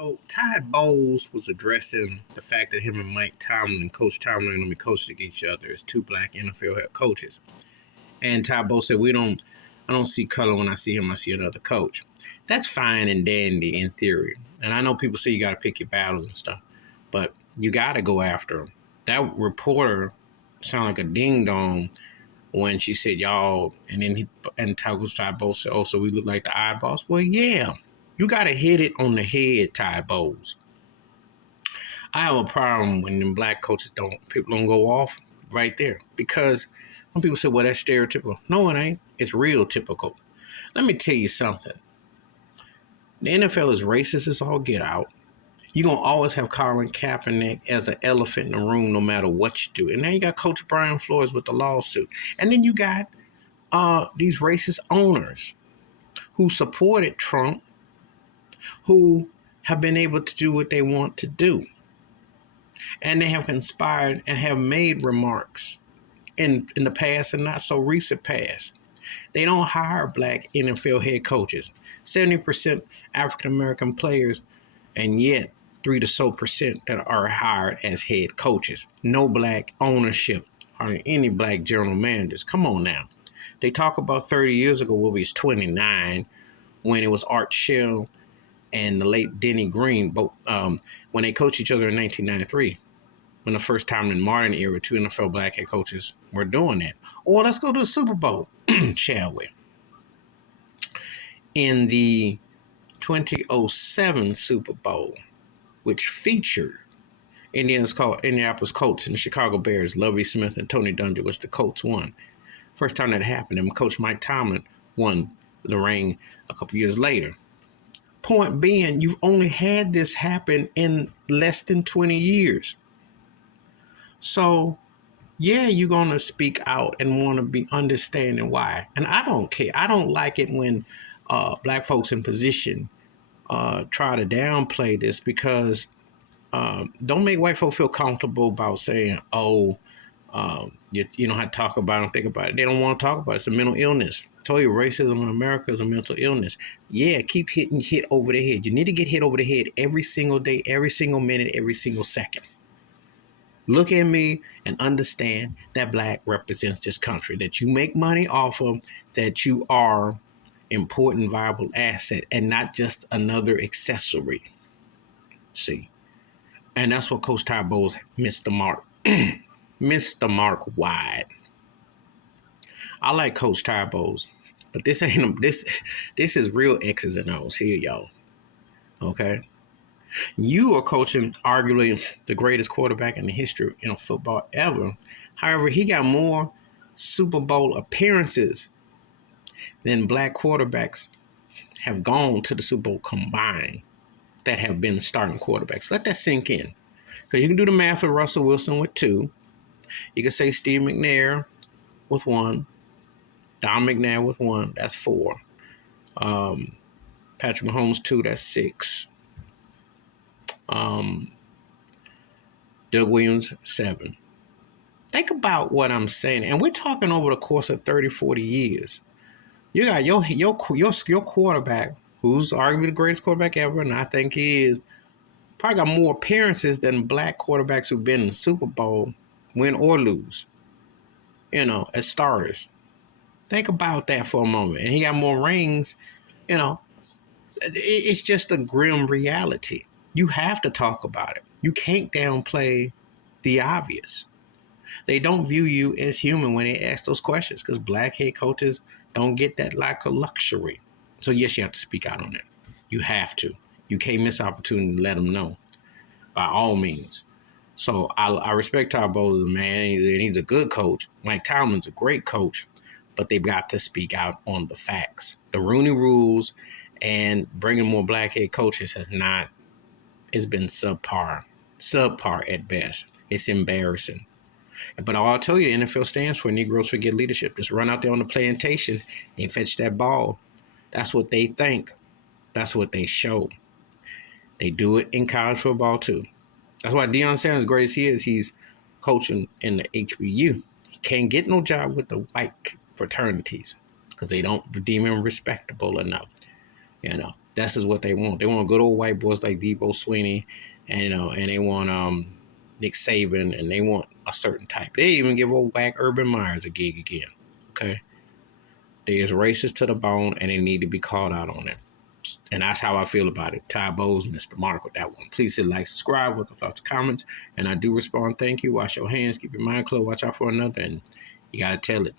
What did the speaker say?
So Todd Bowles was addressing the fact that him and Mike Tomlin and Coach Tomlin are going to be coaching each other as two black NFL head coaches. And Todd Bowles said, I don't see color when I see him. I see another coach. That's fine and dandy in theory. And I know people say you got to pick your battles and stuff, but you got to go after them. That reporter sounded like a ding dong when she said y'all, and then Coach Todd Bowles said, "Oh, so we look like the eyeballs." Well, yeah, you got to hit it on the head, Todd Bowles. I have a problem when them black coaches people don't go off right there, because when people say, "Well, that's stereotypical," no, it ain't. It's real typical. Let me tell you something. The NFL is racist as all get out. You're going to always have Colin Kaepernick as an elephant in the room no matter what you do. And now you got Coach Brian Flores with the lawsuit. And then you got these racist owners who supported Trump, who have been able to do what they want to do. And they have conspired and have made remarks in the past and not so recent past. They don't hire black NFL head coaches. 70% African American players, and yet 3% to so that are hired as head coaches. No black ownership or any black general managers. Come on now. They talk about 30 years ago, when we was 29, when it was Art Shell and the late Denny Green, when they coached each other in 1993. When the first time in modern era, two NFL black head coaches were doing that. Or let's go to the Super Bowl, shall we? In the 2007 Super Bowl, which featured Indianapolis Colts and the Chicago Bears, Lovie Smith and Tony Dungy, which the Colts won. First time that happened, and Coach Mike Tomlin won the ring a couple years later. Point being, you've only had this happen in less than 20 years. So, yeah, you're going to speak out and want to be understanding why. And I don't care. I don't like it when black folks in position try to downplay this, because don't make white folk feel comfortable about saying, oh, you don't have to talk about it and think about it. They don't want to talk about it. It's a mental illness. I told you, racism in America is a mental illness. Yeah, keep hitting hit over the head. You need to get hit over the head every single day, every single minute, every single second. Look at me and understand that black represents this country, that you make money off of, that you are important, viable asset, and not just another accessory. See? And that's what Coach Todd Bowles missed the mark. Missed the mark wide. I like Coach Todd Bowles, but this is real X's and O's here, y'all. Okay? You are coaching arguably the greatest quarterback in the history of football ever. However, he got more Super Bowl appearances than black quarterbacks have gone to the Super Bowl combined that have been starting quarterbacks. Let that sink in. Because you can do the math with Russell Wilson with 2. You can say Steve McNair with 1. Don McNair with 1. That's 4. Patrick Mahomes 2. That's 6. Doug Williams 7. Think about what I'm saying. And we're talking over the course of 30, 40 years. You got your quarterback, who's arguably the greatest quarterback ever, and I think he is, probably got more appearances than black quarterbacks who've been in the Super Bowl, win or lose, as starters. Think about that for a moment. And he got more rings, It's just a grim reality. You have to talk about it. You can't downplay the obvious. They don't view you as human when they ask those questions, because black head coaches don't get that lack of luxury. So yes, you have to speak out on it. You have to. You can't miss opportunity to let them know, by all means. So I respect Todd Bowles, man. He's a good coach. Mike Tomlin's a great coach, but they've got to speak out on the facts. The Rooney Rules and bringing more black head coaches it's been subpar at best. It's embarrassing. But I'll tell you, the NFL stands for Negroes Forget Leadership. Just run out there on the plantation and fetch that ball. That's what they think. That's what they show. They do it in college football too. That's why Deion Sanders, as great as he is, he's coaching in the HBU. He can't get no job with the white fraternities because they don't deem him respectable enough. That's is what they want. They want good old white boys like Debo Sweeney, and and they want Nick Saban, and they want a certain type. They even give old whack Urban Myers a gig again. Okay, they is racist to the bone, and they need to be called out on it. And that's how I feel about it. Todd Bowles missed the mark with that one. Please hit like, subscribe, welcome thoughts, comments, and I do respond. Thank you. Wash your hands, keep your mind closed, watch out for another, and you gotta tell it.